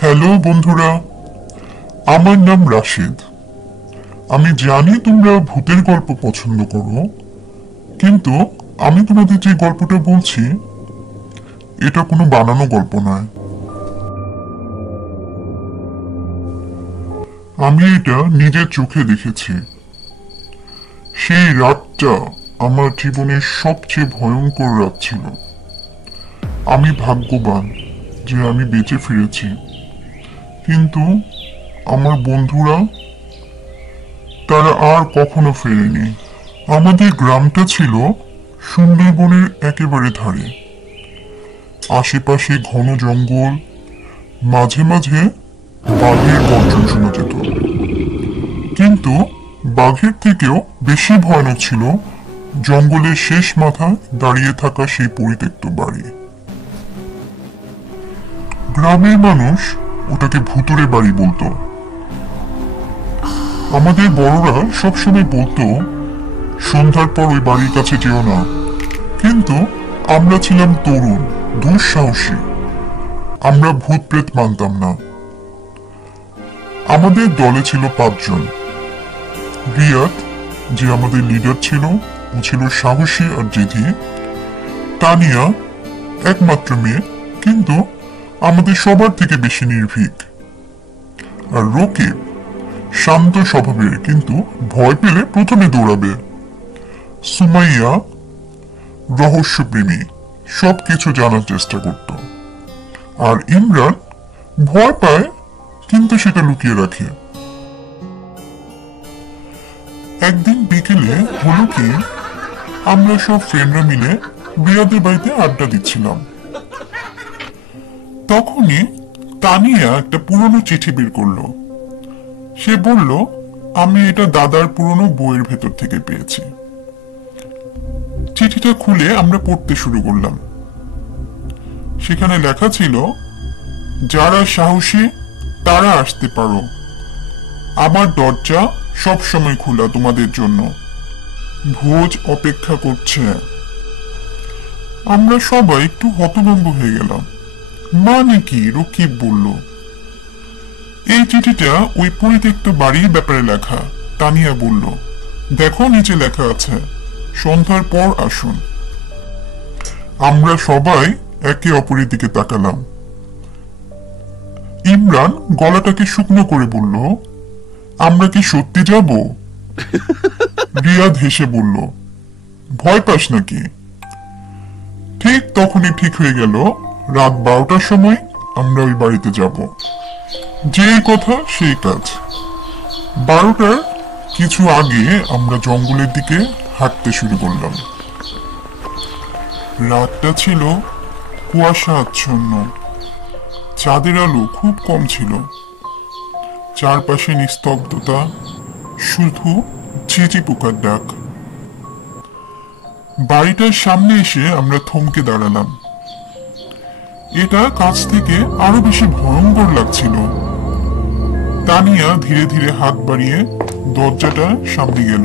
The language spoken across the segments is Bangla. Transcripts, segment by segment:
হ্যালো বন্ধুরা, আমার নাম রাশিদ। আমি জানি তোমরা ভূতের গল্প পছন্দ করো, কিন্তু আমি তোমাদের যে গল্পটা বলছি এটা কোনো বানানো গল্প নয়। আমি এটা নিজের চোখে দেখেছি। সেই রাতটা আমার জীবনের সবচেয়ে ভয়ঙ্কর রাত ছিল। আমি ভাগ্যবান যে আমি বেঁচে ফিরেছি, কিন্তু আমার বন্ধুরা তারা আর কখনো ফেরেনি। আমাদের গ্রামটা ছিল সুন্দরবনের একেবারে ধারে। আশেপাশে ঘন জঙ্গল, মাঝে মাঝে বাঘের গর্জন শোনা যেত। কিন্তু বাঘের থেকেও বেশি ভয়ানক ছিল জঙ্গলের শেষ মাথায় দাঁড়িয়ে থাকা সেই পরিত্যক্ত বাড়ি। গ্রামের মানুষ ওটাকে ভুতুড়ে বাড়ি বলতো। আমাদের বড়রা সবসময় বলতো সন্ধ্যার পর ওই বাড়ির কাছে যেও না, কিন্তু আমরা ছিলাম তরুণ, দুঃসাহসী। আমরা ভূত প্রেত মানতাম না। আমাদের দলে ছিল 5 জন। রিয়াদ, যে আমাদের লিডার ছিল, ও ছিল সাহসী আর জেদি। তানিয়া একমাত্র মেয়ে, কিন্তু আমাদের সবার থেকে বেশি নির্ভীক। আর রকিব শান্ত স্বভাবের, কিন্তু ভয় পেলে প্রথমে দৌড়াবে। সুমাইয়া রহস্যপ্রেমী, সবকিছু জানার চেষ্টা করত। আর ইমরান ভয় পায়, কিন্তু সেটা লুকিয়ে রাখে। একদিন বিকেলে হলো কি, আমরা সব ফ্রেন্ডরা মিলে রিয়াদের বাড়িতে আড্ডা দিচ্ছিলাম। তখনই তানিয়া একটা পুরনো চিঠি বের করলো। সে বলল, আমি এটা দাদার পুরনো বইয়ের ভেতর থেকে পেয়েছি। চিঠিটা খুলে আমরা পড়তে শুরু করলাম। সেখানে লেখা ছিল, যারা সাহসী তারা আসতে পারো, আমার দরজা সব সময় খোলা তোমাদের জন্য, ভোজ অপেক্ষা করছে। আমরা সবাই একটু হতভম্ব হয়ে গেলাম। মানে কি? রকিব বলল, এই চিঠিটা ওই পরিত্যক্ত বাড়ির ব্যাপারে লেখা। তানিয়া বলল, দেখো নিচে লেখা আছে, সন্ধ্যার পর আসুন। আমরা সবাই একে অপরের দিকে তাকালাম। ইমরান গলাটাকে শুকনো করে বলল, আমরা কি সত্যি যাব? রিয়াদ হেসে বলল, ভয় পাস নাকি? ঠিক তখনই ঠিক হয়ে গেল, রাত 12টার সময় আমরা ওই বাড়িতে যাব। যেই কথা সেই কাজ। 12টার কিছু আগে আমরা জঙ্গলের দিকে হাঁটতে শুরু করলাম। রাতটা ছিল কুয়াশা আচ্ছন্ন, চাঁদের আলো খুব কম ছিল। চারপাশে নিস্তব্ধতা, শুধু ঝিঁঝি পোকার ডাক। বাড়িটার সামনে এসে আমরা থমকে দাঁড়ালাম। এটা কাছ থেকে আরো বেশি ভয়ঙ্কর লাগছিল। তানিয়া ধীরে ধীরে হাত বাড়িয়ে দরজাটা সামনে গেল।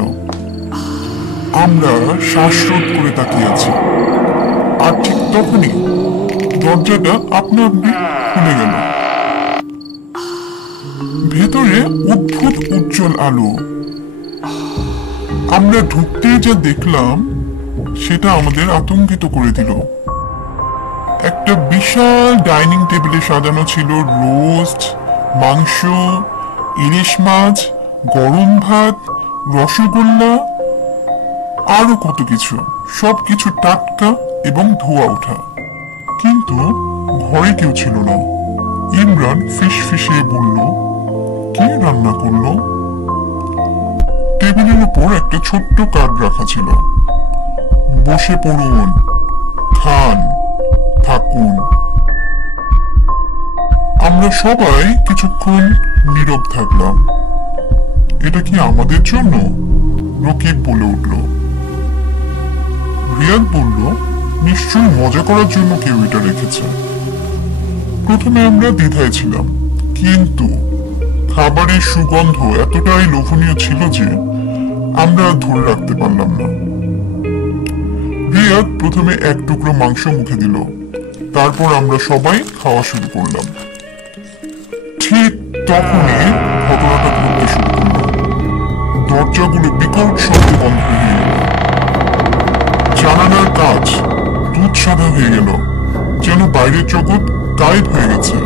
আমরা শ্বাসরোধ করে তাকিয়ে আছি। আর ঠিক তখনই দরজাটা আপনা আপনি খুলে গেল। ভেতরে অদ্ভুত উজ্জ্বল আলো। আমরা ঢুকতেই যা দেখলাম সেটা আমাদের আতঙ্কিত করে দিল। একটা বিশাল ডাইনিং টেবিলে সাজানো ছিল রোস্ট, মাংস, ইলিশ মাছ, গরম ভাত, রসগোল্লা, আরো কত কিছু। সবকিছু টাটকা এবং ধোয়া ওঠা। কিন্তু ঘরে কেউ ছিল না। ইমরান ফিসফিসিয়ে বলল, কে রান্না করলো? টেবিলের উপর একটা ছোট্ট কার্ড রাখা ছিল, বসে পড়ুন, খান, থাকুন। আমরা সবাই কিছুক্ষণ নীরব থাকলাম। এটা কি আমাদের জন্য? রকিব বলে উঠল। রিয়াদ বলল, নিশ্চয়ই মজা করার জন্য কেউ এটা রেখেছে। প্রথমে আমরা দ্বিধায় ছিলাম, কিন্তু খাবারের সুগন্ধ এতটাই লোভনীয় ছিল যে আমরা ধরে রাখতে পারলাম না। রিয়াদ প্রথমে এক টুকরো মাংস মুখে দিল, তারপর আমরা সবাই খাওয়া শুরু করলাম। ঠিক তখনই ঘটনাটা ঘটতে শুরু করলো। দরজাগুলো বিকট শব্দে বন্ধ হয়ে গেল, জানালার কাঁচ দুধ সাদা হয়ে গেল, যেন বাইরের জগৎ গায়েব হয়ে গেছে।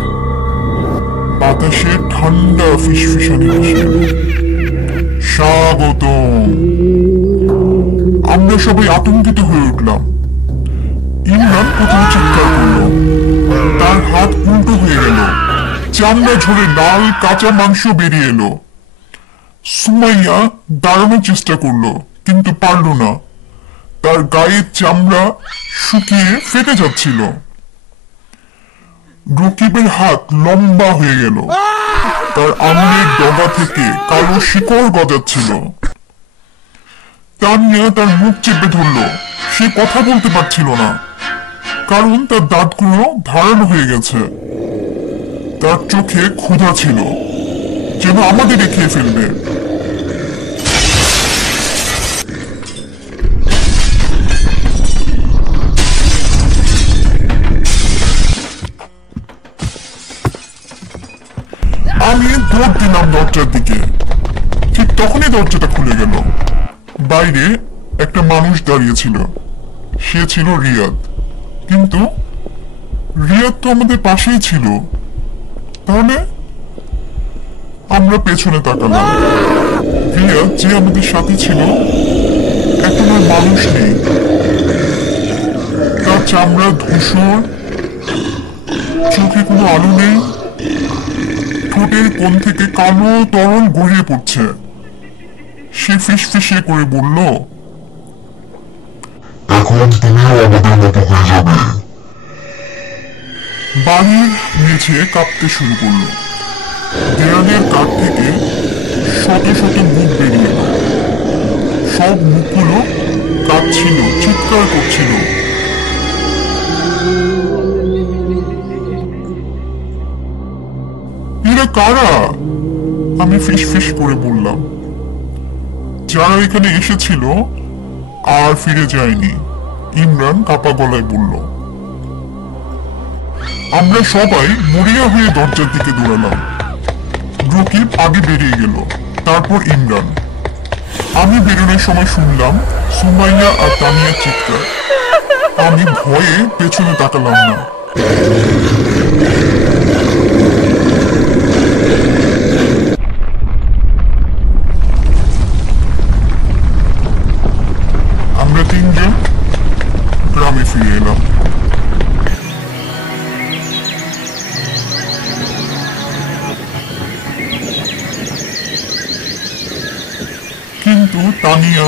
বাতাসে ঠান্ডা ফিসফিসানি ভেসে এলো। স্বাগতম। আমরা সবাই আতঙ্কিত হয়ে উঠলাম। ইমরান প্রথমে চিৎকার করলো, তার হাত উল্টো হয়ে গেল, চামড়া ঝরে লাল কাঁচা মাংস বেরিয়ে এলো। সুমাইয়া দাঁড়ানোর চেষ্টা করলো, কিন্তু পারল না, তার গায়ের চামড়া শুকিয়ে ফেটে যাচ্ছিল। রকিবের হাত লম্বা হয়ে গেল, তার আঙুলের ডগা থেকে কালো শিকড় গজাচ্ছিল। তানিয়া তার মুখ চেপে ধরল, সে কথা বলতে পারছিল না, কারণ তার দাঁতগুলো ধারালো হয়ে গেছে। তার চোখে ক্ষুধা ছিল, যেন আমাদের খেয়ে ফেলবে। আমি দৌড় দিলাম দরজার দিকে। ঠিক তখনই দরজাটা খুলে গেল। বাইরে একটা মানুষ দাঁড়িয়ে ছিল। সে ছিল রিয়াদ। কিন্তু রিয়াদ তো আমাদের পাশেই ছিল। তাহলে আমরা পেছনে তাকালাম। রিয়াদ যে আমাদের সাথে ছিল, এখন আর মানুষ নেই। তার চামড়া ধূসর, চোখে কোনো আলো নেই, ঠোঁটের কোণ থেকে কালো তরল গড়িয়ে পড়ছে। সে ফিসফিসিয়ে করে বলল, এখন তুমিও আমাদের মতো হয়ে যাবে। বাড়ির মেঝে কাঁপতে শুরু করলো। দেয়ালের কাঠ থেকে শত শত মুখ বেরিয়ে এলো। সব মুখগুলো কাঁদছিল, চিৎকার করছিল। এরা কারা? আমি ফিসফিস করে বললাম। যারা এখানে এসেছিল আর ফিরে যায়নি, ইমরান কাপা গলায় বলল। আমরা সবাই মরিয়া হয়ে দরজার দিকে দৌড়ালাম। রকিব আগে বেরিয়ে গেল, তারপর ইমরান। আমি বেরোনোর সময় শুনলাম সুমাইয়া আর তানিয়ার চিৎকার। আমি ভয়ে পেছনে তাকালাম না। আমরা তিনজন গ্রামে ফিরে এলাম। কিন্তু তানিয়া,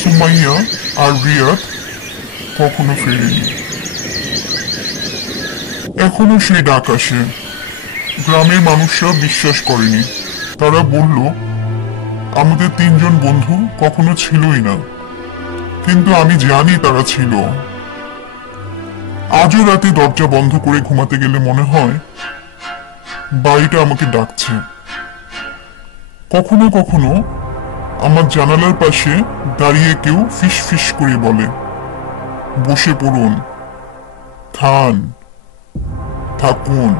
সুমাইয়া আর রিয়াদ কখনো ফেরেনি। এখনো সেই ডাক আসে। গ্রামের মানুষরা বিশ্বাস করেনি। তারা বলল আমাদের তিনজন বন্ধু কখনো ছিলই না, কিন্তু আমি জানি তারা ছিল। আজও রাতে দরজা বন্ধ করে ঘুমাতে গেলে মনে হয় বাড়িটা আমাকে ডাকছে। কখনো কখনো আমার জানালার পাশে দাঁড়িয়ে কেউ ফিস ফিস করে বলে, বসে পড়ুন, থাকুন।